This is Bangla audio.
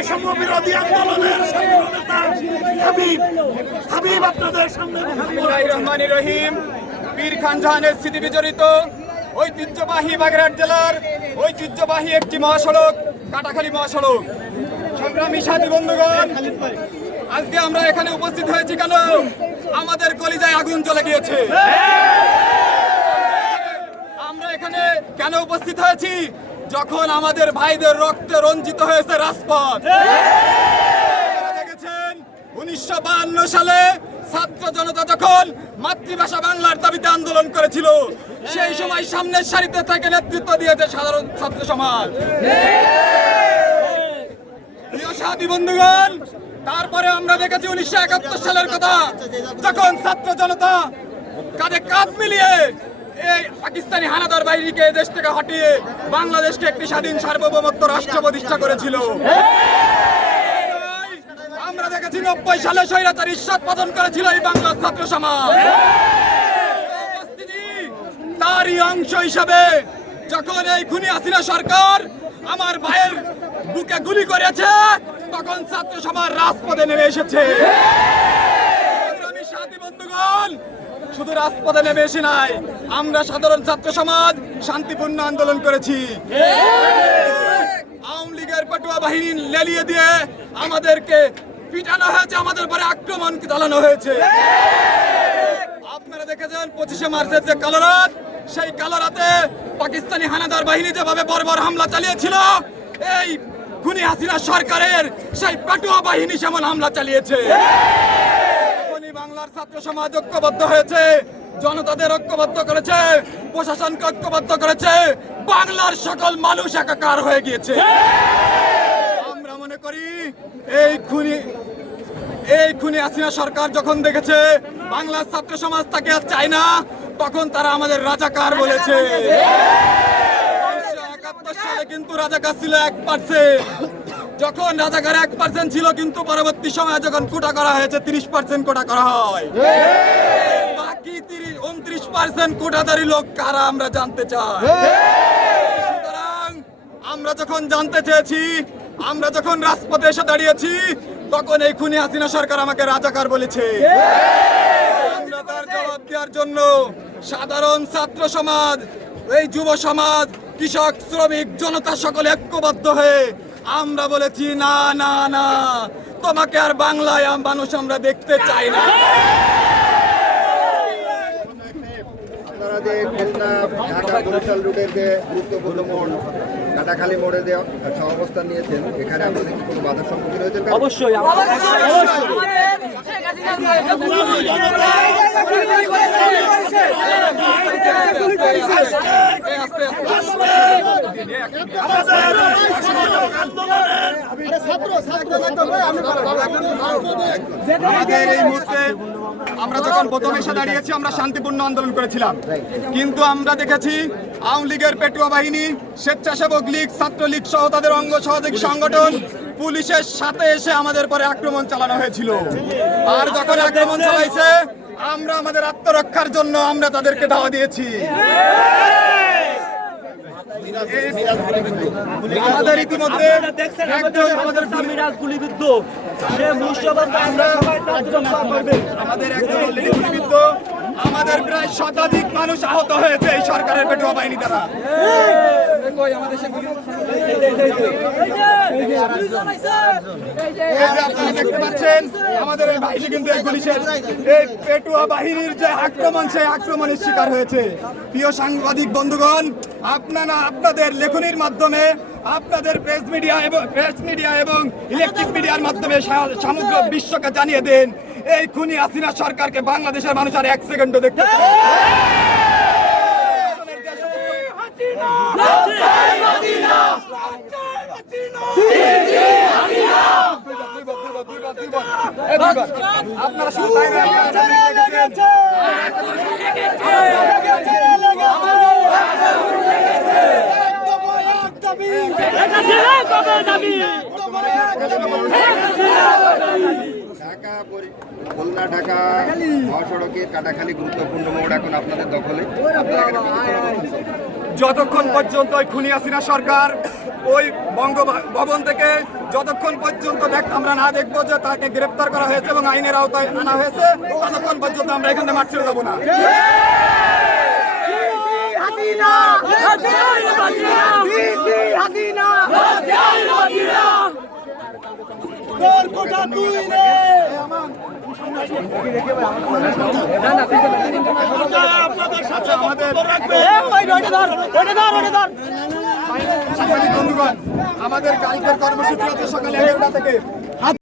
বৈষম্য বিরোধী আন্দোলনের হাবিব। হাবিব, আপনাদের সামনে বিসমিল্লাহির রহিম। পীর খান জাহানের স্মৃতি বিজড়িত। ঐতিহ্যবাহী বাগেরহাট জেলার ঐতিহ্যবাহী একটি মহাসড়ক, কাটাখালী মহাসড়ক। সংগ্রামী সাথী বন্ধুগণ, আজকে আমরা এখানে উপস্থিত হয়েছি কেন? আমাদের কলিজায় আগুন জ্বলে গিয়েছে। আমরা এখানে কেন উপস্থিত হয়েছি? যখন আমাদের ভাইদের রক্তে রঞ্জিত হয়েছে রাজপথ। দেখেছেন, উনিশশো সালে ছাত্র জনতা যখন মাতৃভাষা বাংলার দাবিতে আন্দোলন করেছিল, সেই সময় সামনের সারিতে থেকে নেতৃত্ব দিয়েছে সাধারণ ছাত্র সমাজ। সাথী বন্ধুগণ, তারপরে আমরা দেখেছি উনিশশো একাত্তর সালের কথা, যখন ছাত্র জনতা কাঁধে কাঁধ মিলিয়ে এই পাকিস্তানি হানাদার বাহিনীকে দেশ থেকে হটিয়ে বাংলাদেশকে একটি স্বাধীন সার্বভৌমত্ব রাষ্ট্র প্রতিষ্ঠা করেছিল। আমরা দেখেছি নব্বই সালে স্বৈরাচার ঈশ্বর পতন করেছিল এই বাংলার ছাত্র সমাজ। তারই অংশ হিসাবে যখন এই খুনি হাসিনা সরকার আমার ভাইয়ের বুকে গুলি করেছে, তখন ছাত্র সমাজ রাজপথে নেমে এসেছে। বন্ধুগণ শুধু রাজপথে নেমে এসে নাই, আমরা সাধারণ ছাত্র সমাজ শান্তিপূর্ণ আন্দোলন করেছি। আওয়ামী লীগের পাটুয়া বাহিনী লেলিয়ে দিয়ে আমাদেরকে পিটানো হয়েছে, আমাদের পরে আক্রমণ চালানো হয়েছে। আপনারা দেখেছেন পঁচিশে মার্চের যে কালো রাত, সেই কালো রাতে পাকিস্তানি হানাদার বাহিনী যেভাবে বর্বর হামলা চালিয়েছিল, এই খুনি হাসিনা সরকারের সেই পাটুয়া বাহিনী সেমন হামলা চালিয়েছে। এখনই বাংলার ছাত্র সমাজ ঐক্যবদ্ধ হয়েছে, জনতাদের ঐক্যবদ্ধ করেছে, প্রশাসনকে ঐক্যবদ্ধ করেছে, বাংলার সকল মানুষ একাকার হয়ে গিয়েছে। আমরা মনে করি এই খুনি এই খুনি হাসিনা সরকার যখন দেখেছে বাংলার ছাত্র সমাজ তাকে আর চায় না, তখন তারা আমাদের রাজাকার বলেছে। একাত্তর সালে কিন্তু রাজাকার ছিল এক পার্সেন্ট যখন রাজাকার এক পার্সেন্ট ছিল, কিন্তু পরবর্তী সময়ে যখন কোটা করা হয়েছে, তিরিশ পার্সেন্ট কোটা করা হয়। বাকি তিরিশ উনত্রিশ পার্সেন্ট কোটাদারি লোক কারা আমরা জানতে চাই। সুতরাং আমরা যখন জানতে চেয়েছি, আমরা যখন রাজপথে এসে দাঁড়িয়েছি, তখন এই খুনি হাসিনা সরকার আমাকে রাজাকার বলেছে। আমরা তার জবাব দেওয়ার জন্য সাধারণ ছাত্র সমাজ, এই যুব সমাজ, কৃষক, শ্রমিক, জনতা সকলে ঐক্যবদ্ধ হয়ে আমরা বলেছি না না না তোমাকে আর বাংলায় মানুষ আমরা দেখতে চাই না আপনারা যে খুলনা ঢাকা বরিশাল রুটের যে গুরুত্বপূর্ণ মোড় কাটাখালী মোড়ে যে সহাবস্থান নিয়েছেন এখানে আপনাদের কি কোনো বাধার সম্মুখীন হয়েছেন অবশ্যই আমাদের এই মুহূর্তে আমরা যখন প্রথম এসে দাঁড়িয়েছি, আমরা শান্তিপূর্ণ আন্দোলন করেছিলাম। কিন্তু আমরা দেখেছি আওয়ামী লীগের পেটুয়া বাহিনী, স্বেচ্ছাসেবক লীগ, ছাত্রলীগ সহ তাদের অঙ্গ সহযোগী সংগঠন পুলিশের সাথে এসে আমাদের পরে আক্রমণ চালানো হয়েছিল। আর যখন আক্রমণ চালাইছে, আমরা আমাদের আত্মরক্ষার জন্য আমরা তাদেরকে ধাওয়া দিয়েছি। আমাদের ইতিমধ্যে একজন আমাদের মিরাজ গুলিবিদ্ধ সে মুর্শিদাবাদ আমরা সবাই তার রক্ষা আমাদের একজন গুলিবিদ্ধ আমাদের প্রায় শতাধিক মানুষ আহত হয়েছে এই সরকারের পেট্রোল বাহিনী দ্বারা। দেখতে পাচ্ছেন, আমাদের এই বাহিনী কিন্তু বাহিনীর যে আক্রমণ, সেই আক্রমণের শিকার হয়েছে। প্রিয় সাংবাদিক বন্ধুগণ, আপনারা আপনাদের লেখনির মাধ্যমে, আপনাদের প্রেস মিডিয়া এবং প্রেস মিডিয়া এবং ইলেকট্রিক মিডিয়ার মাধ্যমে সমগ্র বিশ্বকে জানিয়ে দেন, এই খুনি হাসিনা সরকারকে বাংলাদেশের মানুষ আর এক সেকেন্ডও দেখতে চায় না। এই দুইবার। খুলনা ঢাকা মহাসড়কের কাটাখালী গুরুত্বপূর্ণ মোড় এখন আপনাদের দখলে আপনারা। যতক্ষণ পর্যন্ত ওই খুনি হাসিনা সরকার ওই বঙ্গভবন থেকে যতক্ষণ পর্যন্ত দেখ আমরা না দেখব যে তাকে গ্রেপ্তার করা হয়েছে এবং আইনের আওতায় আনা হয়েছে ততক্ষণ পর্যন্ত আমরা এখান থেকে মাঠ ছেড়ে যাব না। তোর কোটা তুই রে আপনাদের সাথে আমাদের আমাদের কালকের কর্মসূচি আছে সকালে এগারোটা থেকে।